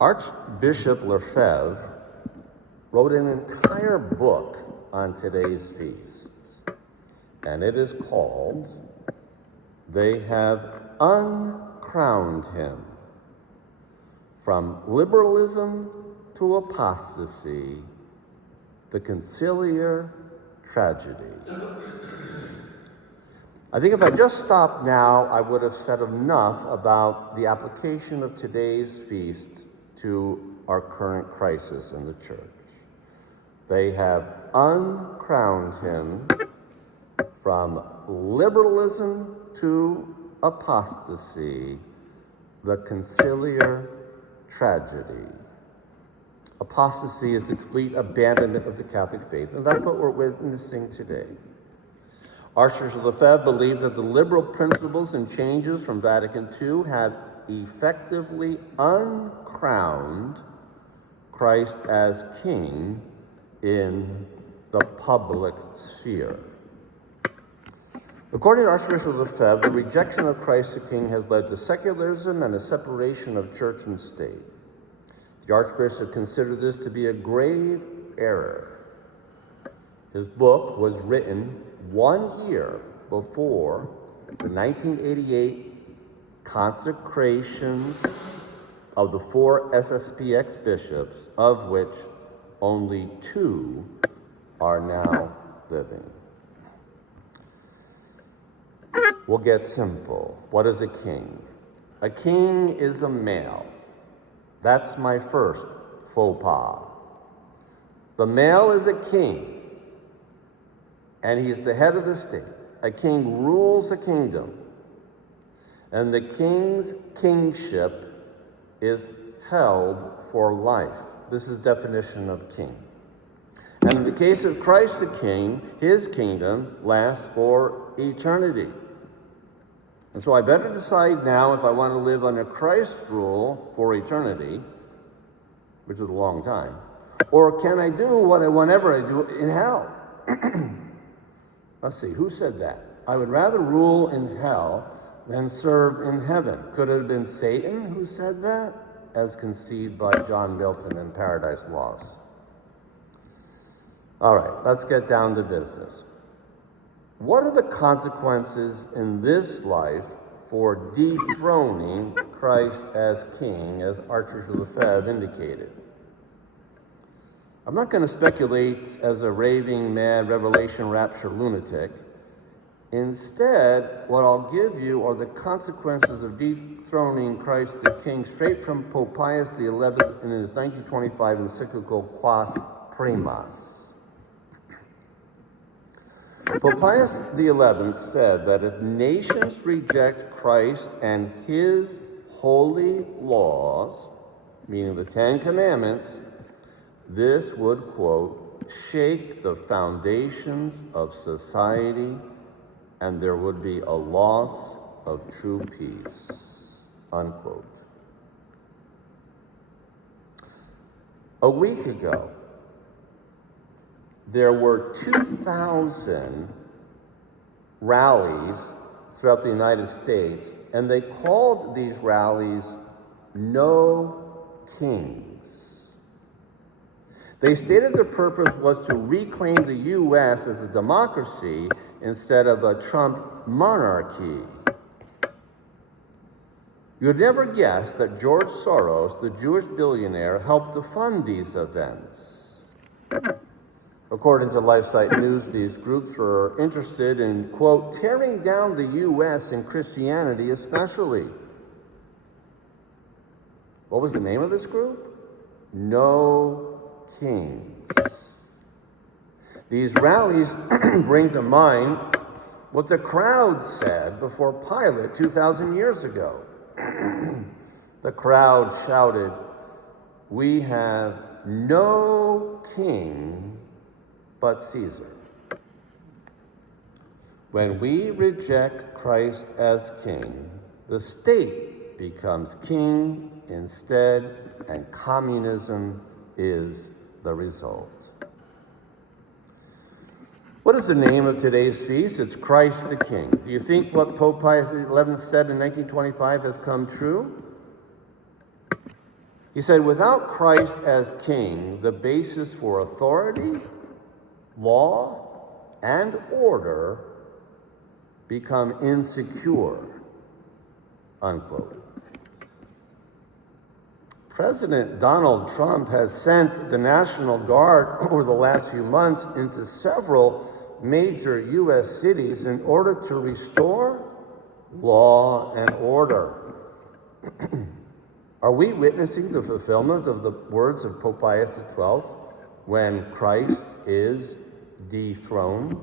Archbishop Lefebvre wrote an entire book on today's feast, and it is called "They Have Uncrowned Him, From Liberalism to Apostasy, the Conciliar Tragedy." I think if I just stopped now, I would have said enough about the application of today's feast to our current crisis in the church. They have uncrowned him from liberalism to apostasy, the conciliar tragedy. Apostasy is the complete abandonment of the Catholic faith, and that's what we're witnessing today. Archbishop Lefebvre believed that the liberal principles and changes from Vatican II have effectively uncrowned Christ as King in the public sphere. According to Archbishop Lefebvre, the rejection of Christ the King has led to secularism and a separation of church and state. The Archbishop considered this to be a grave error. His book was written 1 year before the 1988 consecrations of the 4 SSPX bishops, of which only 2 are now living. We'll get simple. What is a king? A king is a male. That's my first faux pas. The male is a king, and he is the head of the state. A king rules a kingdom, and the king's kingship is held for life. This is definition of king. And in the case of Christ the King, his kingdom lasts for eternity. And so I better decide now if I want to live under Christ's rule for eternity, which is a long time, or can I do whatever I do in hell? Let's see, who said that? I would rather rule in hell than serve in heaven. Could it have been Satan who said that, as conceived by John Milton in Paradise Lost? All right, let's get down to business. What are the consequences in this life for dethroning Christ as King, as Archbishop Lefebvre indicated? I'm not going to speculate as a raving, mad, revelation rapture lunatic. Instead, what I'll give you are the consequences of dethroning Christ the King straight from Pope Pius XI in his 1925 encyclical Quas Primas. Pope Pius XI said that if nations reject Christ and his holy laws, meaning the 10 Commandments, this would, quote, shake the foundations of society, and there would be a loss of true peace, unquote. A week ago, there were 2,000 rallies throughout the United States, and they called these rallies No Kings. They stated their purpose was to reclaim the U.S. as a democracy instead of a Trump monarchy. You'd never guess that George Soros, the Jewish billionaire, helped to fund these events. According to LifeSite News, these groups were interested in, quote, tearing down the U.S. and Christianity especially. What was the name of this group? No Kings. These rallies bring to mind what the crowd said before Pilate 2,000 years ago. The crowd shouted, "We have no king but Caesar." When we reject Christ as king, the state becomes king instead, and communism is the result. What is the name of today's feast? It's Christ the King. Do you think what Pope Pius XI said in 1925 has come true? He said, without Christ as king, the basis for authority, law, and order become insecure, unquote. President Donald Trump has sent the National Guard over the last few months into several major U.S. cities in order to restore law and order. Are we witnessing the fulfillment of the words of Pope Pius XII when Christ is dethroned?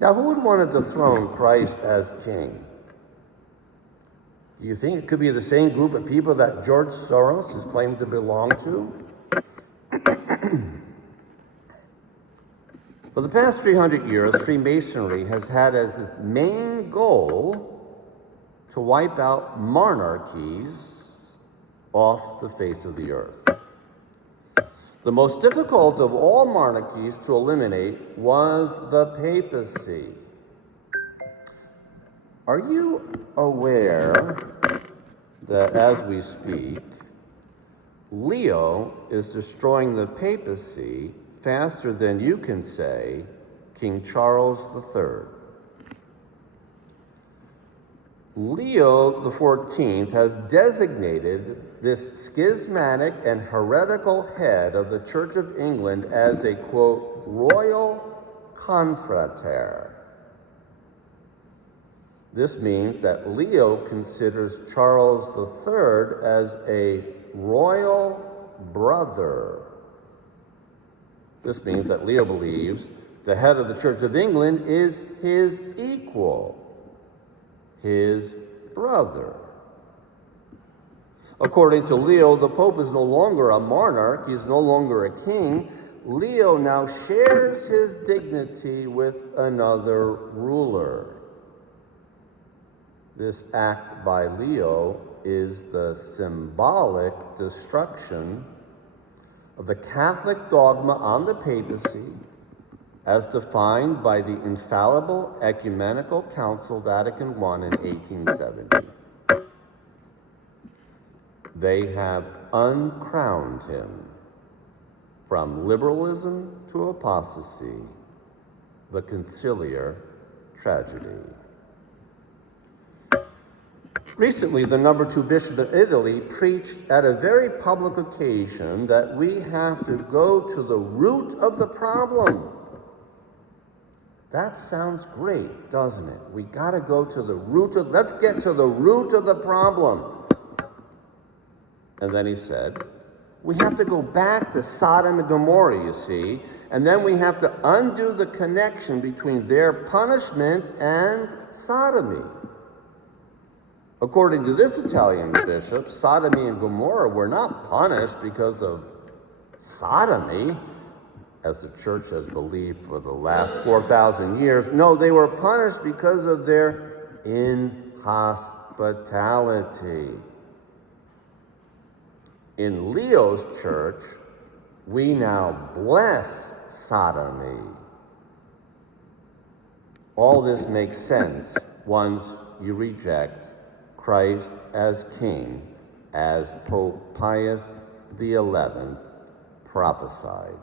Now, who would want to dethrone Christ as king? Do you think it could be the same group of people that George Soros is claimed to belong to? For the past 300 years, Freemasonry has had as its main goal to wipe out monarchies off the face of the earth. The most difficult of all monarchies to eliminate was the papacy. Are you aware that as we speak, Leo is destroying the papacy faster than you can say King Charles III? Leo XIV has designated this schismatic and heretical head of the Church of England as a, quote, royal confrater. This means that Leo considers Charles III as a royal brother. This means that Leo believes the head of the Church of England is his equal, his brother. According to Leo, the Pope is no longer a monarch, he is no longer a king. Leo now shares his dignity with another ruler. This act by Leo is the symbolic destruction of the Catholic dogma on the papacy as defined by the infallible Ecumenical Council Vatican I in 1870. They have uncrowned him from liberalism to apostasy, the conciliar tragedy. Recently, the number 2 bishop of Italy preached at a very public occasion that we have to go to the root of the problem. That sounds great, doesn't it? We got to go to the root of, let's get to the root of the problem. And then he said, we have to go back to Sodom and Gomorrah, you see, and then we have to undo the connection between their punishment and sodomy. According to this Italian bishop, Sodomy and Gomorrah were not punished because of sodomy, as the church has believed for the last 4,000 years. No, they were punished because of their inhospitality. In Leo's church, we now bless sodomy. All this makes sense once you reject Christ as king, as Pope Pius XI prophesied.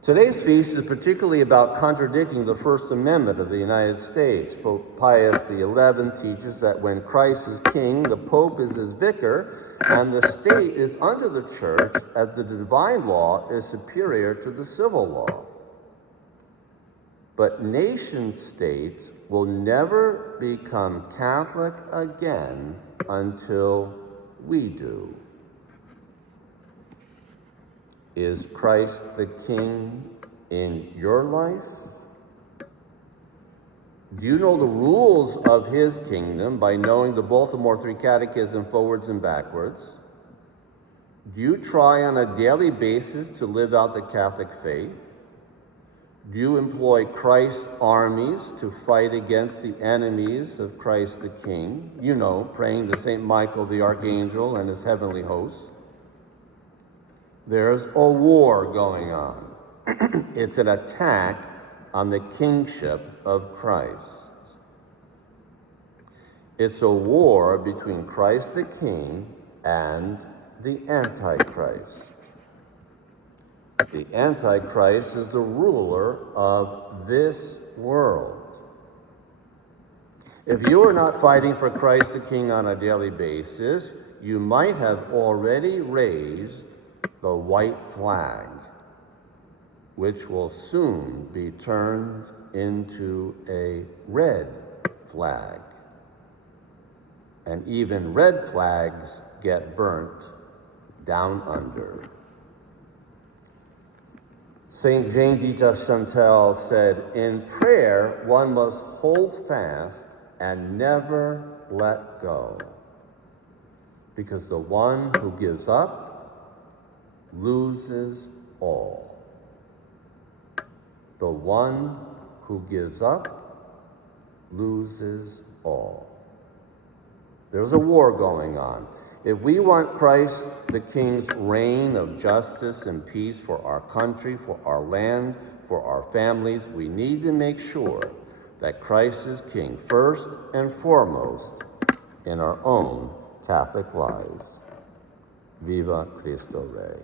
Today's feast is particularly about contradicting the First Amendment of the United States. Pope Pius XI teaches that when Christ is king, the Pope is his vicar, and the state is under the church, as the divine law is superior to the civil law. But nation states will never become Catholic again until we do. Is Christ the King in your life? Do you know the rules of his kingdom by knowing the Baltimore 3 Catechism forwards and backwards? Do you try on a daily basis to live out the Catholic faith? Do you employ Christ's armies to fight against the enemies of Christ the King? You know, praying to St. Michael the Archangel and his heavenly hosts. There's a war going on. It's an attack on the kingship of Christ. It's a war between Christ the King and the Antichrist. The Antichrist is the ruler of this world. If you are not fighting for Christ the King on a daily basis, you might have already raised the white flag, which will soon be turned into a red flag. And even red flags get burnt down under. St. Jane de Chantal said, "In prayer, one must hold fast and never let go, because the one who gives up loses all." The one who gives up loses all. There's a war going on. If we want Christ the King's reign of justice and peace for our country, for our land, for our families, we need to make sure that Christ is King first and foremost in our own Catholic lives. Viva Cristo Rey.